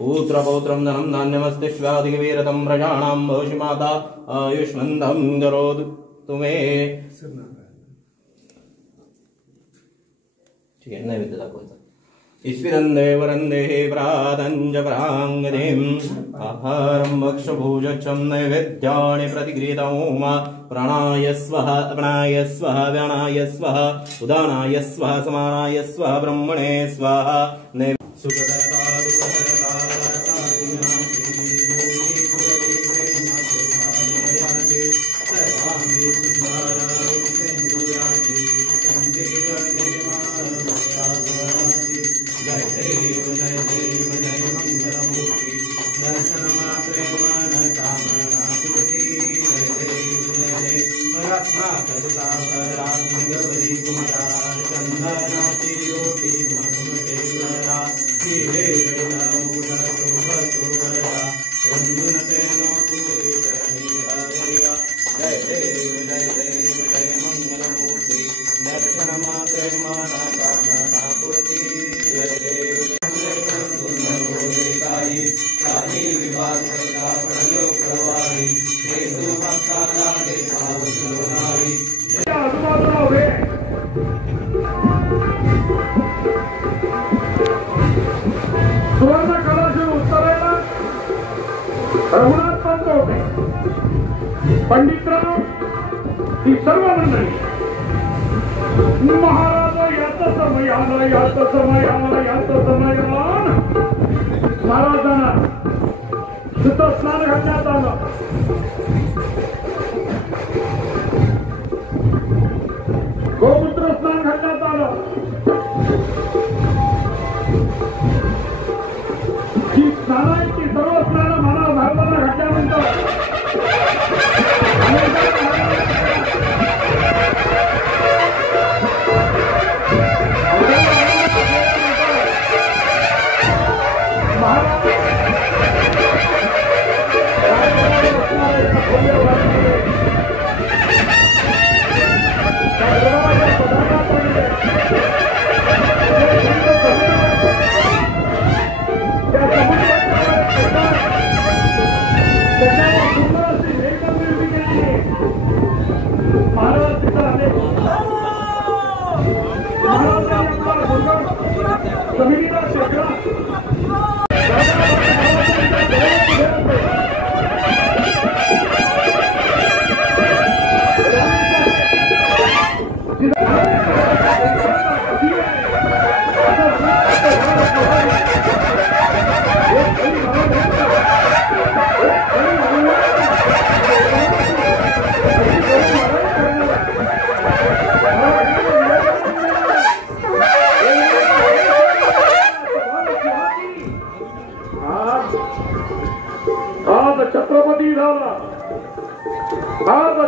पुत्रपौत्रं धनं धान्यमस्ति श्वाधिवीरतं प्रजानां भविष्य माता आयुष्मन्दं करोतु तुमे। ठीक है, नैवेद्य दाखवायचा। ईश्वरन्देवरन्देः प्रातञ्च प्राङ्गदेम् आहारं भक्षभोजनं नैवेद्यानि प्रतिगृहीतम् प्राणाय स्वः अप्राणाय स्वः व्यानाय स्वः उदानाय स्वः समानाय स्वः ब्रह्मणे स्वाहा। पंडितराव ही सर्व मंडळी महाराज याचा समय आला, याचा समय आला, याचा समय आला। महाराजांना शुद्ध स्नान घालण्यात आलं। गोमूत्र स्नान घालण्यात आलं। जी स्नानाची सर्व स्नान मानव धर्माला घातल्यानंतर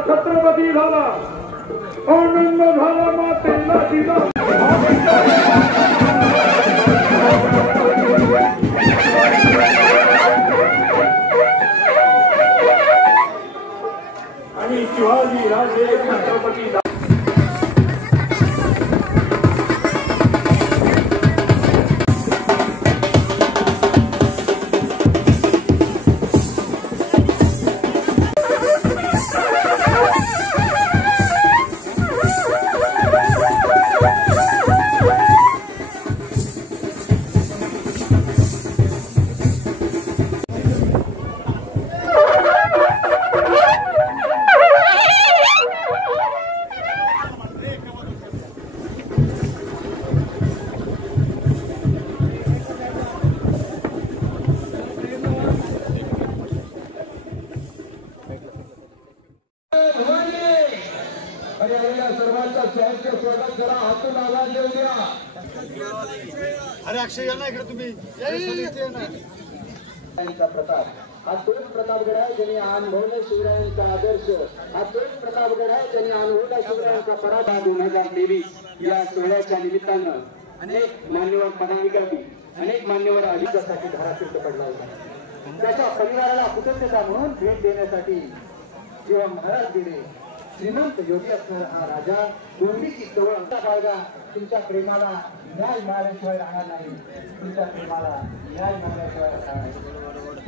छत्रपती झाला आनंद झाला मातेला दिला। आणि शिवाजी राजे छत्रपती सर्वांचा सहर्ष स्वागत करा. हातून आवाज येऊ द्या. अरे अक्षय या ना इकडे तुम्ही प्रताप हा तोच प्रतापगड आहे ज्यांनी अनुभवला शिवरायांचा आदर्श. हा तोच प्रतापगड आहे ज्यांनी अनुभवला शिवरायांचा पराभव. 2023 या सोहळ्याच्या निमित्तानं अनेक मान्यवर पदाधिकारी अनेक मान्यवर अधिकाऱ्यांसाठी धारातीर्थ पडला होता. त्याच्या परिवाराला कृतज्ञता म्हणून भेट देण्यासाठी जेव्हा महाराज गेले, श्रीमंत योगी असणारा हा राजा पूर्वीची जवळ बाळगा, तुमच्या प्रेमाला न्याय मिळाल्याशिवाय राहणार नाही. तुमच्या प्रेमाला न्याय मिळाल्याशिवाय राहणार नाही.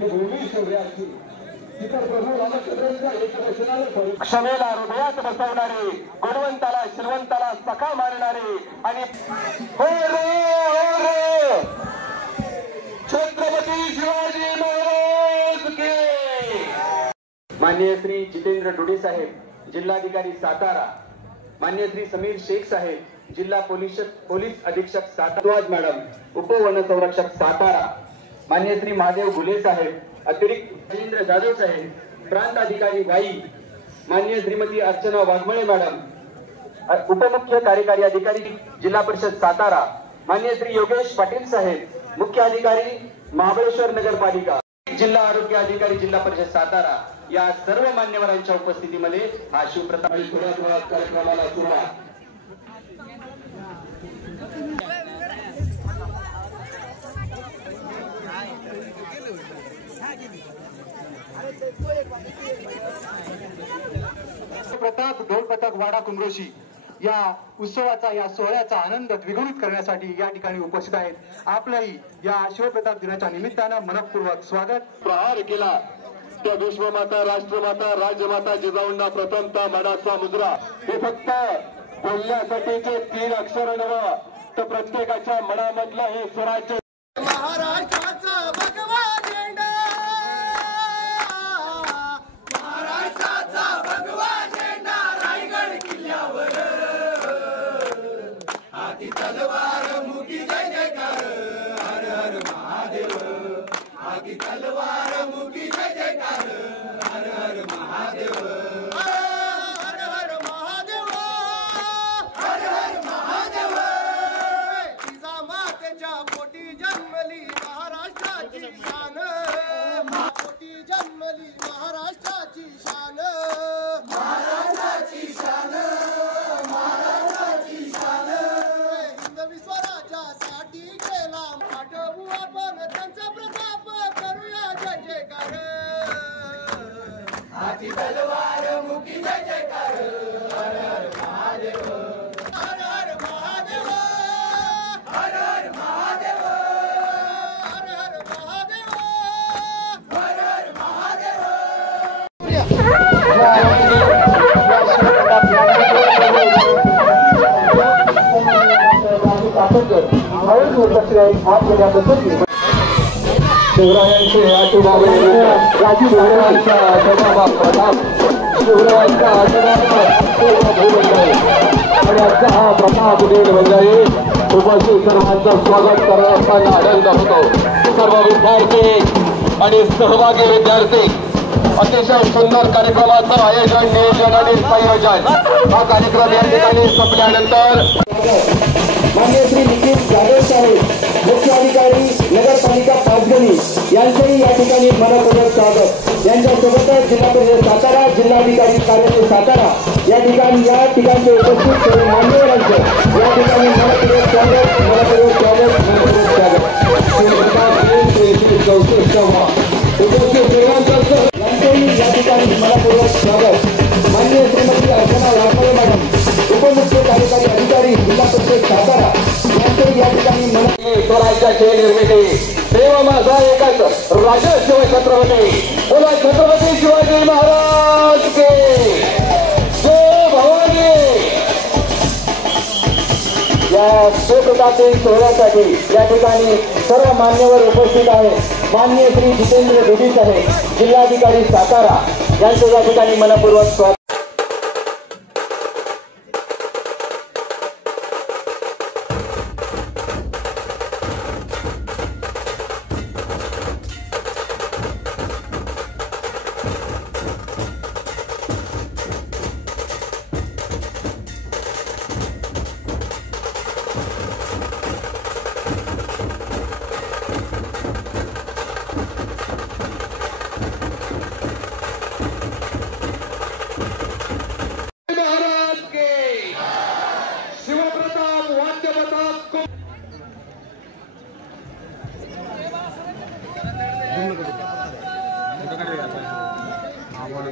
भूमी शौर्याची तिथं प्रभू रामचंद्रांच्या एका क्षमेला हृदयात बसवणारे, गुणवंताला श्रीमंताला सखा मानणारे आणि हो रे छत्रपती शिवाजी महाराज के. माननीय श्री जितेंद्र डोडे साहेब जिल्हाधिकारी सातारा, माननीय श्री समीर शेख साहेब जिल्हा पोलीस अधीक्षक सातारा मॅडम उपवन संरक्षक सातारा, माननीय श्री महादेव घुले साहेब अतिरिक्त रवींद्र जाधव साहेब प्रांत अधिकारी वाई, माननीय श्रीमती अर्चना वाघमळे मॅडम उपमुख्य कार्यकारी अधिकारी जिल्हा परिषद सातारा, माननीय श्री योगेश पाटील साहेब मुख्य अधिकारी महाबळेश्वर नगरपालिका, जिल्हा आरोग्य अधिकारी जिल्हा परिषद सातारा या सर्व मान्यवरांच्या उपस्थितीमध्ये हा शिवप्रताप कार्यक्रमाला सुरुवात. प्रताप ढोल पथक वाडा कुमरोशी या उत्सवाचा या सोहळ्याचा आनंद द्विगुणित करण्यासाठी या ठिकाणी उपस्थित आहेत. आपलंही या शिवप्रताप दिनाच्या निमित्तानं मनपूर्वक स्वागत. प्रहार केला त्या विश्वमाता राष्ट्रमाता राज्यमाता जिजाऊंना प्रथमतः मनाचा मुद्रा. हे फक्त बोलण्यासाठीचे 3 अक्षर नव्हे तर प्रत्येकाच्या मनामधलं हे स्वराज्य. महाराष्ट्राचा भगवा झेंडा, महाराष्ट्राचा भगवा झेंडा रायगड किल्ल्यावर, हाती तलवार मुठी जय जयकार, हर हर महादेव. हाती तलवार मुठी जय जयकार, हर हर महादेव. हर हर महादेव, हर हर महादेव. जिजामातेच्या पोटी जन्मली महाराष्ट्राची शान, पोटी जन्मली महाराष्ट्राची शान, महाराष्ट्राची शान, महाराष्ट्राची शान. हिंदवी स्वराज्यासाठी केला पाठवू आपण त्यांचा प्रताप, करूया जय जयकार. हाती तलवार मुठी जय जयकार, हर हर महादेव. हर हर महादेव, हर हर महादेव, हर हर महादेव, हर हर महादेव. शिवरायांचे आशीर्वाद राजू भोवरांचा आशीर्वाद प्रताप, शिवरायांचा आशीर्वाद आणि आजचा हा प्रताप दिन म्हणजे उपस्थित सर्वांचं स्वागत करत असताना आनंद होतो. सर्व विद्यार्थी आणि सहभागी विद्यार्थी अतिशय सुंदर कार्यक्रमाचं आयोजन नियोजन आणि संयोजन. हा कार्यक्रम या ठिकाणी संपल्यानंतर माननीय श्री निखिल जाधव साहेब मुख्य अधिकारी नगरपालिका पाचगणी यांचेही या ठिकाणी मनपूर्वक स्वागत. यांच्यासोबतच जिल्हा परिषद सातारा जिल्हाधिकारी कार्यालय सातारा या ठिकाणचे उपस्थित सर्व मान्यवरांचं या ठिकाणी मनपूर्वक स्वागत, मनपूर्वक स्वागत, मनपूर्वक स्वागत. उपस्थित सर्वांचं यांचेही या ठिकाणी मनपूर्वक स्वागत. माननीय श्रीमती अर्चना वाघमळे मॅडम उपमुख्य कार्यकारी अधिकारी जिल्हा परिषद सातारा यांचेही या ठिकाणी स्वराज्याची निर्मिती देव माझा एकच राजा शिव छत्रपती, बोला छत्रपती शिवाजी महाराज के जय भवानी. या शिवप्रताप दिन सोहळ्यासाठी या ठिकाणी सर्व मान्यवर उपस्थित आहेत. माननीय श्री जितेंद्र डोडे साहेब जिल्हाधिकारी सातारा यांचे या ठिकाणी मनपूर्वक स्वागत. आणि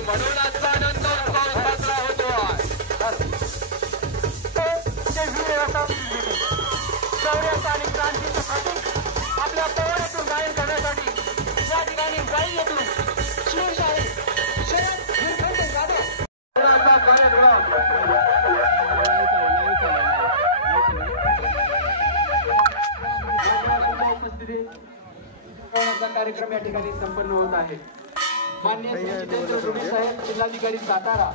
म्हणून आजचा आनंद साजरा होतोय. शौर्याचं आणि क्रांतीचं प्रतीक आपल्या पोवाड्यातून गायन करण्यासाठी या ठिकाणी गाई येथून शिवशाही शरद निळकंठ जाधव कार्यक्रम या ठिकाणी संपन्न होत आहे. माननीय श्री जितेंद्र रुडी साहेब जिल्हाधिकारी सातारा,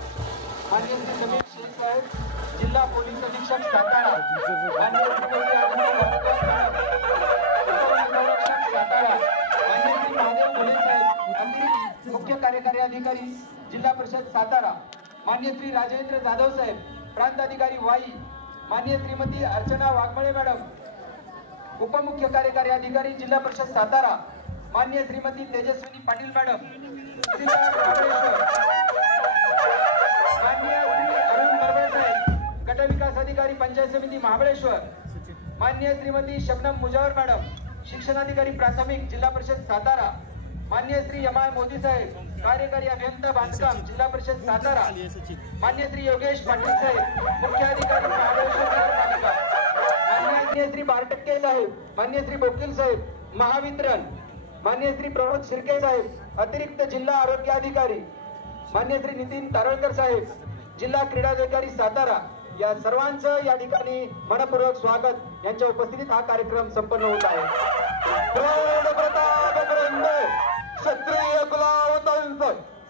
माननीय श्री समीर शेख साहेब जिल्हा पोलीस अधीक्षक सातारा, माननीय श्रीमती सातारा, माननीय श्री महादेव भोले साहेब अतिरिक्त मुख्य कार्यकारी अधिकारी जिल्हा परिषद सातारा, माननीय श्री राजेंद्र जाधव साहेब प्रांत अधिकारी वाई, माननीय श्रीमती अर्चना वाघमळे मॅडम उपमुख्य कार्यकारी अधिकारी जिल्हा परिषद सातारा, माननीय श्रीमती तेजस्विनी पाटील मॅडम माननीय श्री अरुण बर्वे साहेब गट विकास अधिकारी पंचायत समिती महाबळेश्वर, माननीय श्रीमती शबनम मुजावर मॅडम शिक्षणाधिकारी प्राथमिक जिल्हा परिषद सातारा, माननीय श्री एम.आय. मोदी साहेब कार्यकारी अभियंता बांधकाम जिल्हा परिषद सातारा, माननीय श्री योगेश पाटील साहेब मुख्य अधिकारी महाबळेश्वर नगरपालिका, माननीय श्री बारटक्के साहेब, माननीय श्री बोकील साहेब महावितरण, माननीय श्री प्रमोद शिर्के साहेब अतिरिक्त जिल्हा आरोग्य अधिकारी, माननीय श्री नितीन तारळकर साहेब जिल्हा क्रीडा अधिकारी सातारा, या सर्वांचं या ठिकाणी मनपूर्वक स्वागत. यांच्या उपस्थितीत हा कार्यक्रम संपन्न होत आहे. क्षत्रिय कुलावतांच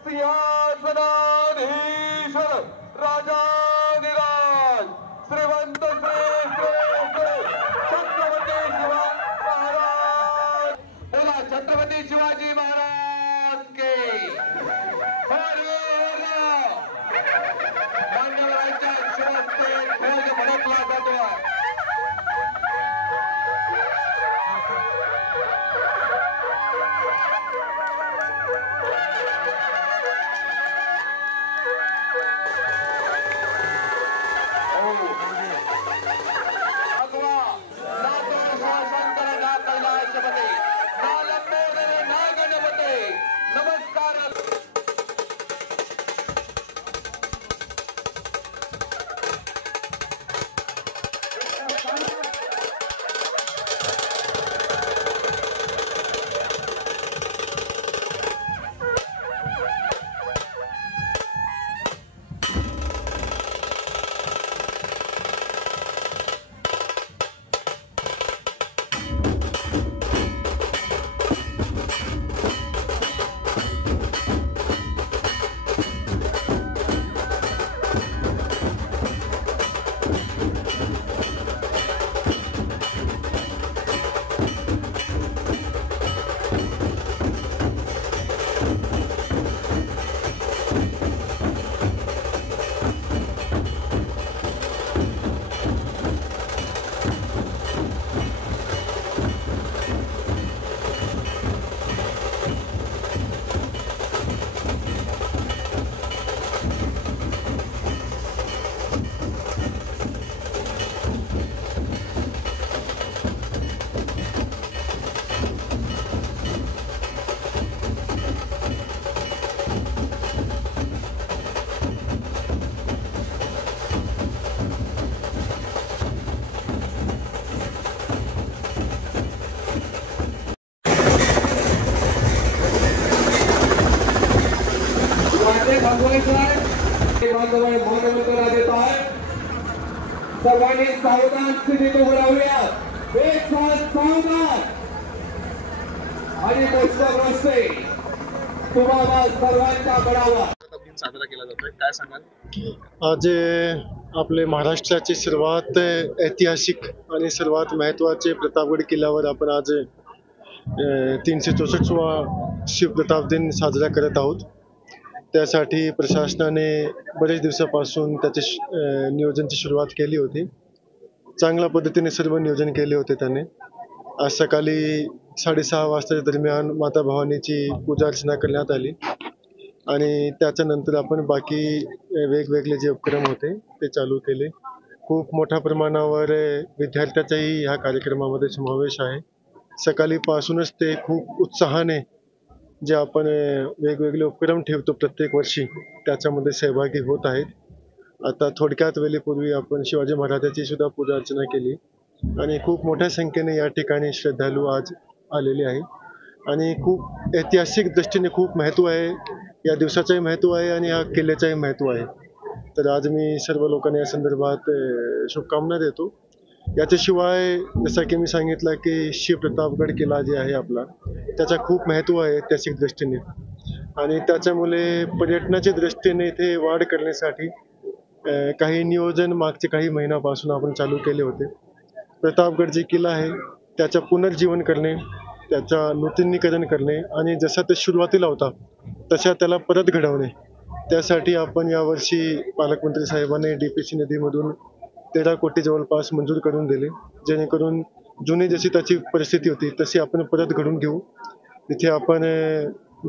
सिंहासनाधीश्वर राजाधिराज श्रीमंत श्री छत्रपती शिवाजी महाराज, बोला छत्रपती शिवाजी महाराज के मान्यवरांच्या शिरस्ते ध्वज फडकला जातोय. नमस्कार. सर्वांनी सावधान स्थितीत उभं राहूया. एक साथ सावधान आणि पुष्पक रस्ते तुम्हाला सर्वांचा बढावा. साजरा केला जातोय, काय सांगाल? आज आपले महाराष्ट्राची सर्वात ऐतिहासिक आणि सर्वात महत्त्वाचे प्रतापगड किल्ल्यावर आपण आज 364वा शिवप्रताप दिन साजरा करत आहोत. त्यासाठी प्रशासनाने बरेच दिवसापासून त्याचे नियोजनाची सुरुवात केली होती. चांगल्या पद्धतीने सर्व नियोजन केले होते त्याने. आज सकाळी 6:30 वाजताच्या दरम्यान माता भवानीची पूजा अर्चना करण्यात आली आणि त्याच्यानंतर आपण बाकी वेगवेगळे जे उपक्रम होते ते चालू केले. खूप मोठ्या प्रमाणावर विद्यार्थ्याचाही ह्या कार्यक्रमामध्ये समावेश आहे. सकाळीपासूनच ते खूप उत्साहाने जे आपण वेगवेगळे उपक्रम ठेवतो प्रत्येक वर्षी त्याच्यामध्ये सहभागी होत आहेत. आता थोडक्यात वेळेपूर्वी आपण शिवाजी महाराजांची सुद्धा पूजा अर्चना केली आणि खूप मोठ्या संख्येने या ठिकाणी श्रद्धाळू आज आलेले आहे आणि खूप ऐतिहासिक दृष्टीने खूप महत्त्व आहे. या दिवसाचंही महत्त्व आहे आणि या किल्ल्याचंही महत्त्व आहे. तर आज मी सर्व लोकांना या संदर्भात शुभकामना देतो. याच्याशिवाय जसं की मी सांगितलं की शिवप्रतापगड किल्ला जे आहे आपला त्याचा खूप महत्त्व आहे ऐतिहासिक दृष्टीने आणि त्याच्यामुळे पर्यटनाच्या दृष्टीने इथे वाढ करण्यासाठी काही नियोजन मागचे काही महिन्यापासून आपण चालू केले होते. प्रतापगड जे किल्ला आहे त्याचं पुनर्जीवन करणे, त्याचं नूतनीकरण करणे आणि जसा ते सुरुवातीला होता तशा त्याला परत घडवणे, त्यासाठी आपण यावर्षी पालकमंत्री साहेबांनी DPC निधीमधून 13 कोटी जवळपास मंजूर करून दिले, जेणेकरून जुनी जशी त्याची परिस्थिती होती तशी आपण परत घडून घेऊ. तिथे आपण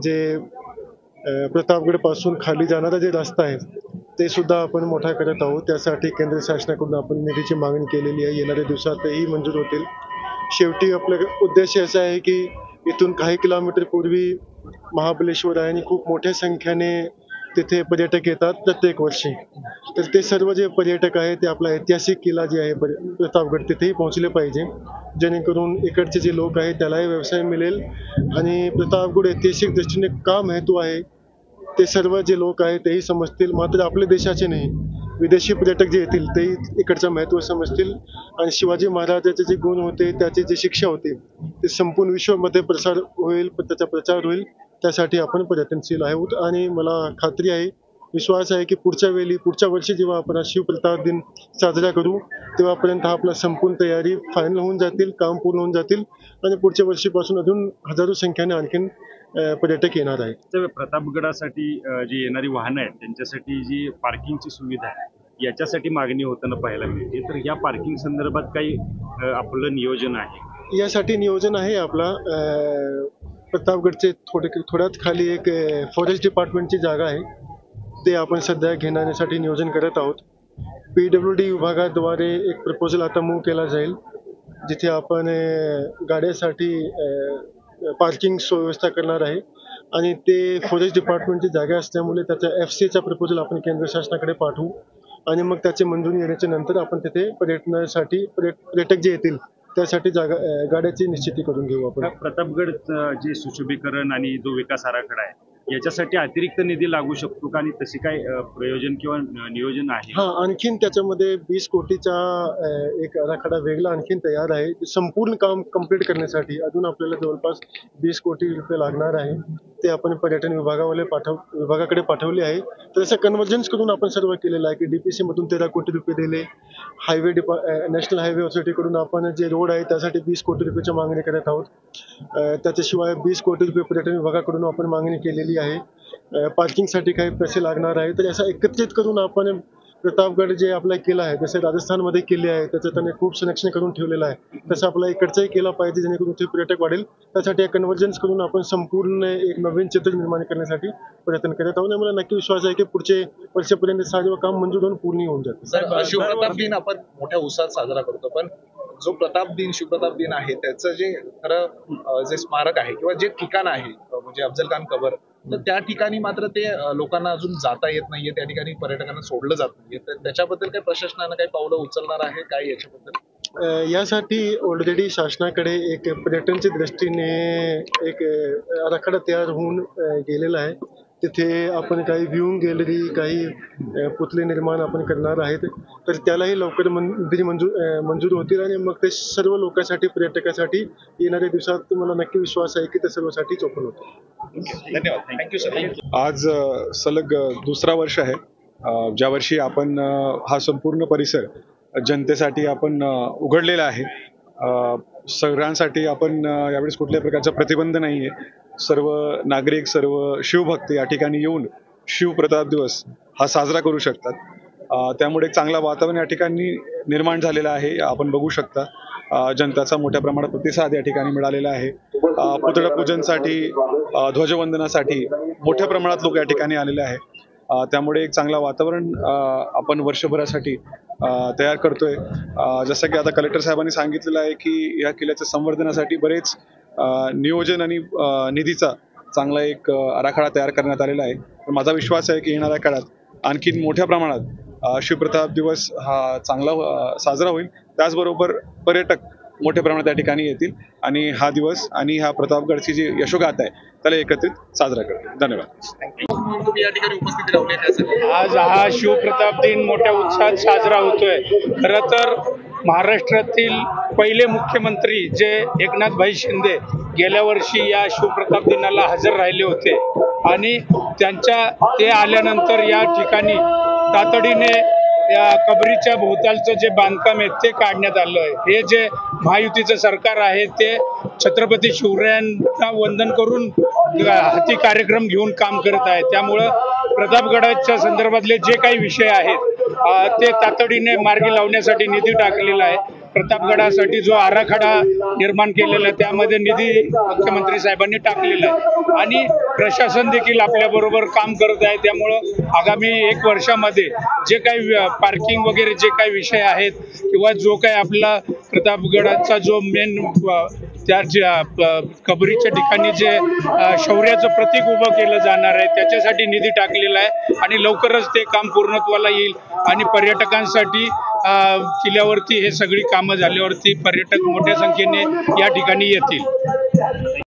जे प्रतापगड पासून खाली जाणारा जे रस्ता आहे ते सुद्धा आपण मोठा करत आहोत. त्यासाठी केंद्र शासनाकडून आपण निधीची मागणी केलेली आहे. येणाऱ्या दिवसातही मंजूर होतील. शेवटी आपला उद्देश असा आहे की इथून काही किलोमीटर पूर्वी महाबळेश्वर आहे आणि खूप मोठ्या संख्येने तिथे पर्यटक येतात प्रत्येक वर्षी. तर ते सर्व जे पर्यटक आहेत ते आपला ऐतिहासिक किल्ला जे आहे प्रतापगड तिथेही पोहोचले पाहिजे, जेणेकरून इकडचे जे लोक आहेत त्यालाही व्यवसाय मिळेल आणि प्रतापगड ऐतिहासिक दृष्टीने का महत्त्व आहे ते सर्व जे लोक आहेत तेही समजतील. मात्र आपल्या देशाचे नाही, विदेशी पर्यटक जे येतील तेही इकडचं महत्त्व समजतील आणि शिवाजी महाराजांचे जे गुण होते, त्याची जी शिक्षा होती ते संपूर्ण विश्वामध्ये प्रसार होईल, त्याचा प्रचार होईल. त्यासाठी आपण प्रयत्नशील आहोत आणि मला खात्री आहे, विश्वास आहे की पुढच्या वर्षी जेव्हा आपण शिवप्रताप दिन साजरा करू तेव्हापर्यंत आपला संपूर्ण तयारी फायनल होऊन जातील, काम पूर्ण होऊन जातील आणि पुढच्या वर्षीपासून अजून हजारो संख्येने आणखीन पर्यटक येणार आहेत. प्रतापगडासाठी जी येणारी वाहनं आहेत त्यांच्यासाठी जी पार्किंगची सुविधा आहे याच्यासाठी मागणी होताना पाहायला मिळते. तर या पार्किंग संदर्भात काही आपलं नियोजन आहे? यासाठी नियोजन आहे आपला. प्रतापगडचे थोड्यात खाली एक फॉरेस्ट डिपार्टमेंटची जागा आहे, ते आपण सध्या घेण्यासाठी नियोजन करत आहोत. PWD विभागाद्वारे एक प्रपोजल आता मूव्ह केला जाईल, जिथे आपण गाड्यासाठी पार्किंग व्यवस्था करणार आहे आणि ते फॉरेस्ट डिपार्टमेंटची जागा असल्यामुळे त्याचा FCचा प्रपोजल आपण केंद्र शासनाकडे पाठवू आणि मग त्याची मंजुरी येण्याच्या नंतर आपण तिथे पर्यटनासाठी पर्यटक जे येतील त्यासाठी गाड्याची निश्चिती करून घेऊ आपण. प्रतापगड जे सुशोभीकरण आणि जो विकास आराखडा आहे याच्यासाठी अतिरिक्त निधी लागू शकतो का आणि तशी काय प्रयोजन किंवा नियोजन आहे? आणखीन त्याच्यामध्ये 20 कोटीचा एक आराखडा वेगळा आणखीन तयार आहे. संपूर्ण काम कंप्लीट करण्यासाठी अजून आपल्याला जवळपास 20 कोटी रुपये लागणार आहे. ते आपण पर्यटन विभागाकडे पाठवले आहे. तर असं कन्व्हर्जन्स करून आपण सर्व केलेलं आहे की DPC मधून 13 कोटी रुपये दिले. नॅशनल हायवे ऑथॉरिटीकडून आपण जे रोड आहे त्यासाठी 20 कोटी रुपयाची मागणी करत आहोत. त्याच्याशिवाय 20 कोटी रुपये पर्यटन विभागाकडून आपण मागणी केलेली आहे. पार्किंगसाठी काही पैसे लागणार आहे. तर असं एकत्रित करून आपण प्रतापगड जे आपला किल्ला आहे, जसे राजस्थानमध्ये किल्ले आहे त्याचं त्याने खूप संरक्षण करून ठेवलेलं आहे, तसं आपला इकडचाही केला पाहिजे जेणेकरून ते पर्यटक वाढेल. त्यासाठी कन्व्हर्जन्स करून आपण संपूर्ण एक नवीन चित्र निर्माण करण्यासाठी प्रयत्न करत आहोत. मला नक्की विश्वास आहे की पुढचे वर्षापर्यंत सर्व काम मंजूर होऊन पूर्ण होऊन जाते. शिवप्रताप दिन आपण मोठ्या उत्साहात साजरा करतो, पण जो शिवप्रताप दिन आहे त्याचं जे खरं जे स्मारक आहे किंवा जे ठिकाण आहे म्हणजे अफजल खान कबर, तर त्या ठिकाणी मात्र ते लोकांना अजून जाता येत नाहीये, त्या ठिकाणी पर्यटकांना सोडलं जात नाहीये. तर त्याच्याबद्दल काही प्रशासनानं काही पावलं उचलणार आहे काय याच्याबद्दल? यासाठी ऑलरेडी शासनाकडे एक पर्यटनच्या दृष्टीने एक आराखडा तयार होऊन गेलेला आहे. तिथे आपण काही व्ह्यूइंग गॅलरी, काही पुतळे निर्माण आपण करणार आहेत. तर त्यालाही लवकर मंजूर होतील आणि मग ते सर्व लोकांसाठी, पर्यटकासाठी येणाऱ्या दिवसात मला नक्की विश्वास आहे की ते सर्वांसाठी ओपन होतं. धन्यवाद. Thank you sir. आज सलग दुसरा वर्ष आहे ज्या वर्षी आपण हा संपूर्ण परिसर जनतेसाठी आपण उघडलेला आहे. सगळ्यांसाठी आपण यावेळेस कुठल्याही प्रकारचा प्रतिबंध नाहीये. सर्व नागरिक, सर्व शिवभक्त या ठिकाणी येऊन शिवप्रताप दिवस हा साजरा करू शकतात. त्यामुळे एक चांगला वातावरण या ठिकाणी निर्माण झालेलं आहे. आपण बघू शकता जनताचा मोठ्या प्रमाणात प्रतिसाद या ठिकाणी मिळालेला आहे. पुतळा पूजनसाठी, ध्वजवंदनासाठी मोठ्या प्रमाणात लोक या ठिकाणी आलेले आहे. त्यामुळे एक चांगला वातावरण आपण वर्षभरासाठी तयार करतोय. जसं की आता कलेक्टर साहेबांनी सांगितलेलं आहे की या किल्ल्याच्या संवर्धनासाठी बरेच नियोजन आणि निधीचा चांगला एक आराखडा तयार करण्यात आलेला आहे. माझा विश्वास आहे की येणाऱ्या काळात आणखी मोठ्या प्रमाणात शिवप्रताप दिवस हा चांगला साजरा होईल. त्याचबरोबर पर्यटक मोठ्या प्रमाणात त्या ठिकाणी येतील आणि हा दिवस आणि हा प्रतापगडची जी यशोगाथा आहे त्याला एकत्रित साजरा करतील. धन्यवाद. तुम्ही या ठिकाणी उपस्थित राहून त्यासाठी आज हा शिवप्रताप दिन मोठ्या उत्साहात साजरा होतोय. खरं तर महाराष्ट्रातील पहिले मुख्यमंत्री जे एकनाथभाई शिंदे गेल्या वर्षी या शिवप्रताप दिनाला हजर राहिले होते आणि ते आल्यानंतर या ठिकाणी तातडीने या कबरीच्या भोवतालचं जे बांधकाम आहे ते काढण्यात आलं आहे. हे जे महायुतीचं सरकार आहे ते छत्रपती शिवरायांना वंदन करून हाती कार्यक्रम घेऊन काम करत आहे. त्यामुळं प्रतापगडाच्या संदर्भातले जे काही विषय आहेत ते तातडीने मार्गी लावण्यासाठी निधी टाकलेला आहे. प्रतापगडासाठी जो आराखडा निर्माण केलेला आहे त्यामध्ये निधी मुख्यमंत्री साहेबांनी टाकलेला आहे आणि प्रशासन देखील आपल्याबरोबर काम करत आहे. त्यामुळं आगामी 1 वर्षामध्ये जे काही पार्किंग वगैरे जे काही विषय आहेत किंवा जो काही आपला प्रतापगडाचा जो मेन त्या कबरीच्या ठिकाणी जे शौर्याचं प्रतीक उभं केलं जाणार आहे त्याच्यासाठी निधी टाकलेला आहे आणि लवकरच ते काम पूर्णत्वाला येईल आणि पर्यटकांसाठी किल्ल्यावरती हे सगळी कामं झाल्यावरती पर्यटक मोठ्या संख्येने या ठिकाणी येतील.